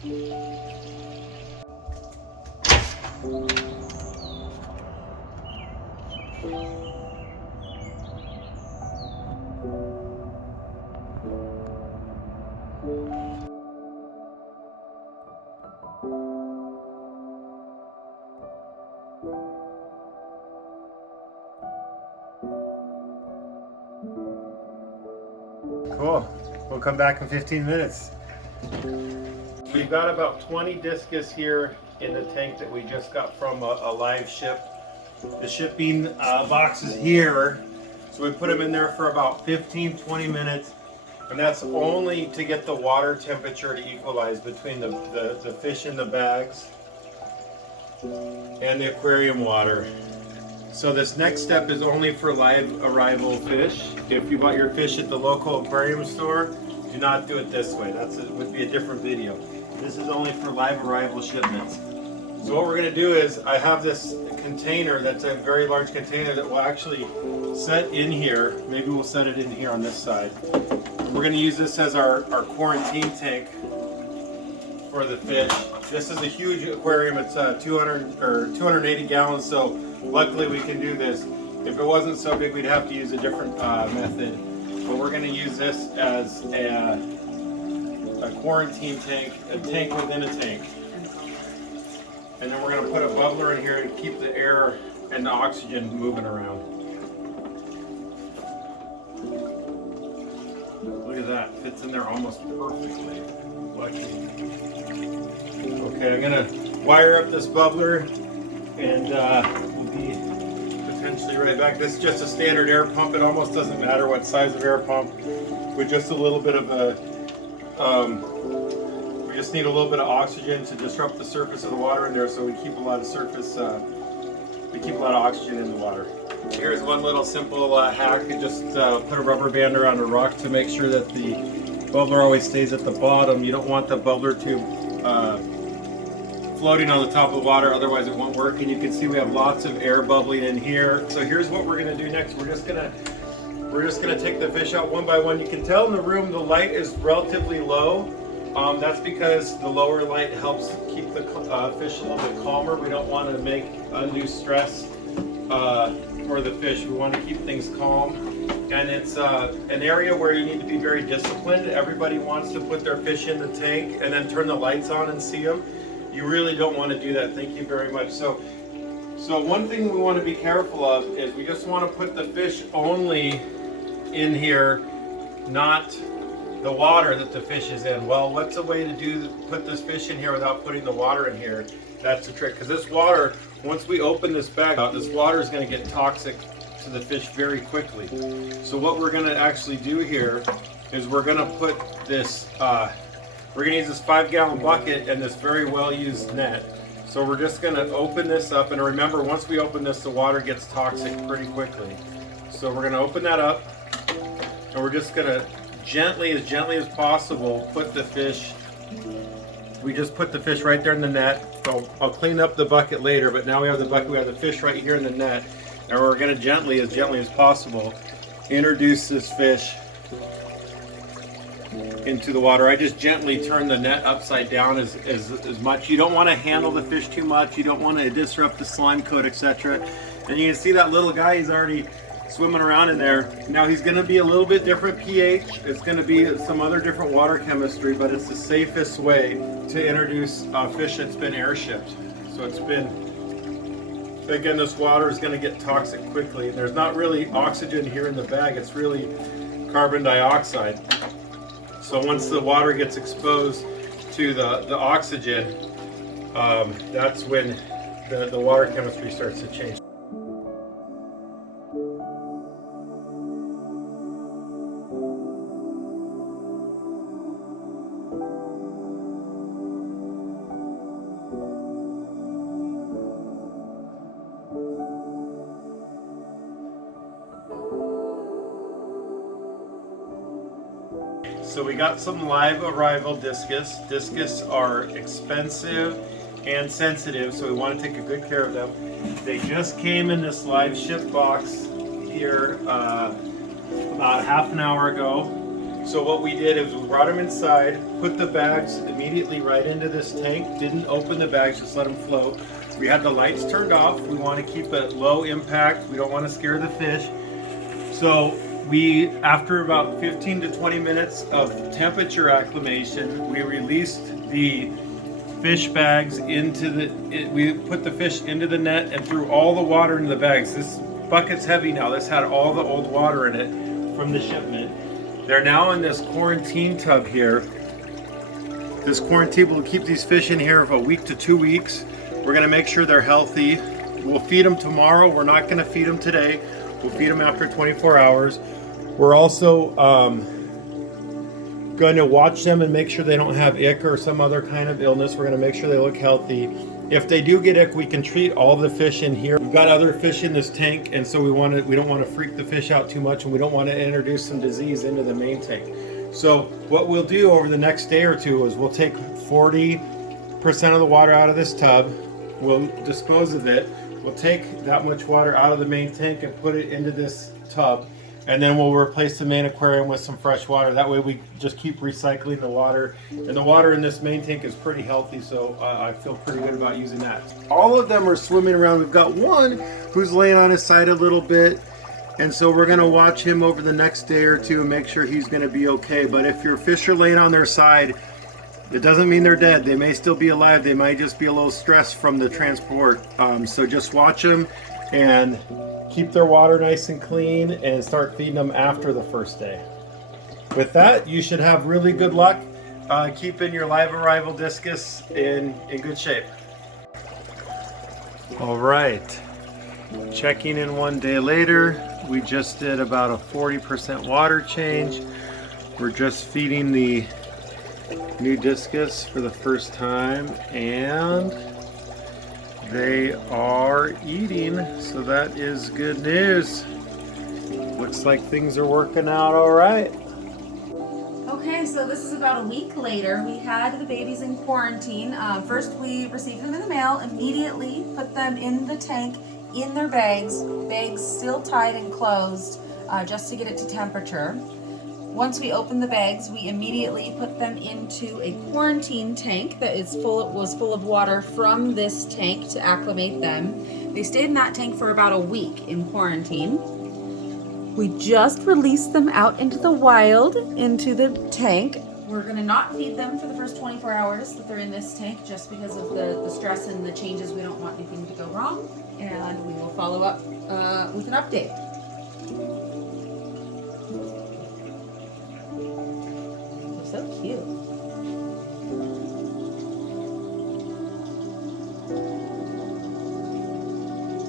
Cool. We'll come back in 15 minutes. We've got about 20 discus here in the tank that we just got from a live ship. The shipping box is here, so we put them in there for about 15-20 minutes, and that's only to get the water temperature to equalize between the fish in the bags and the aquarium water. So this next step is only for live arrival fish. If you bought your fish at the local aquarium store, do not do it this way. That would be a different video. This is only for live arrival shipments. So what we're going to do is, I have this container that's a very large container that will actually set in here. Maybe we'll set it in here on this side. We're going to use this as our quarantine tank for the fish. This is a huge aquarium. It's 280 gallons, so luckily we can do this. If it wasn't so big, we'd have to use a different method. But we're going to use this as a quarantine tank, a tank within a tank. And then we're going to put a bubbler in here to keep the air and the oxygen moving around. Look at that, fits in there almost perfectly. Lucky. Okay, I'm going to wire up this bubbler, and we'll be potentially right back. This is just a standard air pump. It almost doesn't matter what size of air pump, with just a little bit of a we just need a little bit of oxygen to disrupt the surface of the water in there, so we keep a lot of we keep a lot of oxygen in the water. Here's one little simple hack. You just put a rubber band around a rock to make sure that the bubbler always stays at the bottom. You don't want the bubbler tube floating on the top of the water, otherwise it won't work. And you can see we have lots of air bubbling in here. So here's what we're gonna do next. We're just gonna take the fish out one by one. You can tell in the room the light is relatively low. That's because the lower light helps keep the fish a little bit calmer. We don't want to make undue stress for the fish. We want to keep things calm. And it's an area where you need to be very disciplined. Everybody wants to put their fish in the tank and then turn the lights on and see them. You really don't want to do that. Thank you very much. So one thing we want to be careful of is we just want to put the fish only in here, not the water that the fish is in. Well, what's a way to put this fish in here without putting the water in here? That's the trick, because this water, once we open this bag out, this water is going to get toxic to the fish very quickly. So what we're going to actually do here is we're going to put this, we're going to use this 5-gallon bucket and this very well used net. So we're just going to open this up, and remember, once we open this, the water gets toxic pretty quickly. So we're going to open that up, and we're just going to gently as possible put the fish. We just put the fish right there in the net. So I'll clean up the bucket later, but now we have the bucket, we have the fish right here in the net, and we're going to gently as possible introduce this fish into the water. I just gently turn the net upside down as much. You don't want to handle the fish too much. You don't want to disrupt the slime coat, etc. And you can see that little guy, he's already swimming around in there. Now he's going to be a little bit different pH. It's going to be some other different water chemistry, but it's the safest way to introduce fish that's been airshipped. So it's been, again, this water is going to get toxic quickly. There's not really oxygen here in the bag. It's really carbon dioxide. So once the water gets exposed to the oxygen, that's when the water chemistry starts to change. So we got some live arrival discus. Discus are expensive and sensitive, so we want to take a good care of them. They just came in this live ship box here about half an hour ago. So what we did is we brought them inside, put the bags immediately right into this tank, didn't open the bags, just let them float. We had the lights turned off. We want to keep it low impact. We don't want to scare the fish. So we, after about 15 to 20 minutes of temperature acclimation, we released the fish bags into we put the fish into the net and threw all the water into the bags. This bucket's heavy now. This had all the old water in it from the shipment. They're now in this quarantine tub here. This quarantine will keep these fish in here for a week to 2 weeks. We're gonna make sure they're healthy. We'll feed them tomorrow. We're not gonna feed them today. We'll feed them after 24 hours. We're also going to watch them and make sure they don't have ick or some other kind of illness. We're going to make sure they look healthy. If they do get ick, we can treat all the fish in here. We've got other fish in this tank, and so we don't want to freak the fish out too much, and we don't want to introduce some disease into the main tank. So what we'll do over the next day or two is we'll take 40% of the water out of this tub. We'll dispose of it. We'll take that much water out of the main tank and put it into this tub. And then we'll replace the main aquarium with some fresh water. That way we just keep recycling the water. And the water in this main tank is pretty healthy, so I feel pretty good about using that. All of them are swimming around. We've got one who's laying on his side a little bit. And so we're gonna watch him over the next day or two and make sure he's gonna be okay. But if your fish are laying on their side, it doesn't mean they're dead. They may still be alive. They might just be a little stressed from the transport. So just watch them and keep their water nice and clean and start feeding them after the first day. With that, you should have really good luck keeping your live arrival discus in good shape. All right, checking in 1 day later. We just did about a 40% water change. We're just feeding the new discus for the first time, and they are eating, so that is good news. Looks like things are working out all right. Okay, so this is about a week later. We had the babies in quarantine. First we received them in the mail, immediately put them in the tank, in their bags still tied and closed, just to get it to temperature. Once we opened the bags, we immediately put them into a quarantine tank that was full of water from this tank to acclimate them. They stayed in that tank for about a week in quarantine. We just released them out into the wild, into the tank. We're gonna not feed them for the first 24 hours that they're in this tank, just because of the stress and the changes. We don't want anything to go wrong, and we will follow up with an update.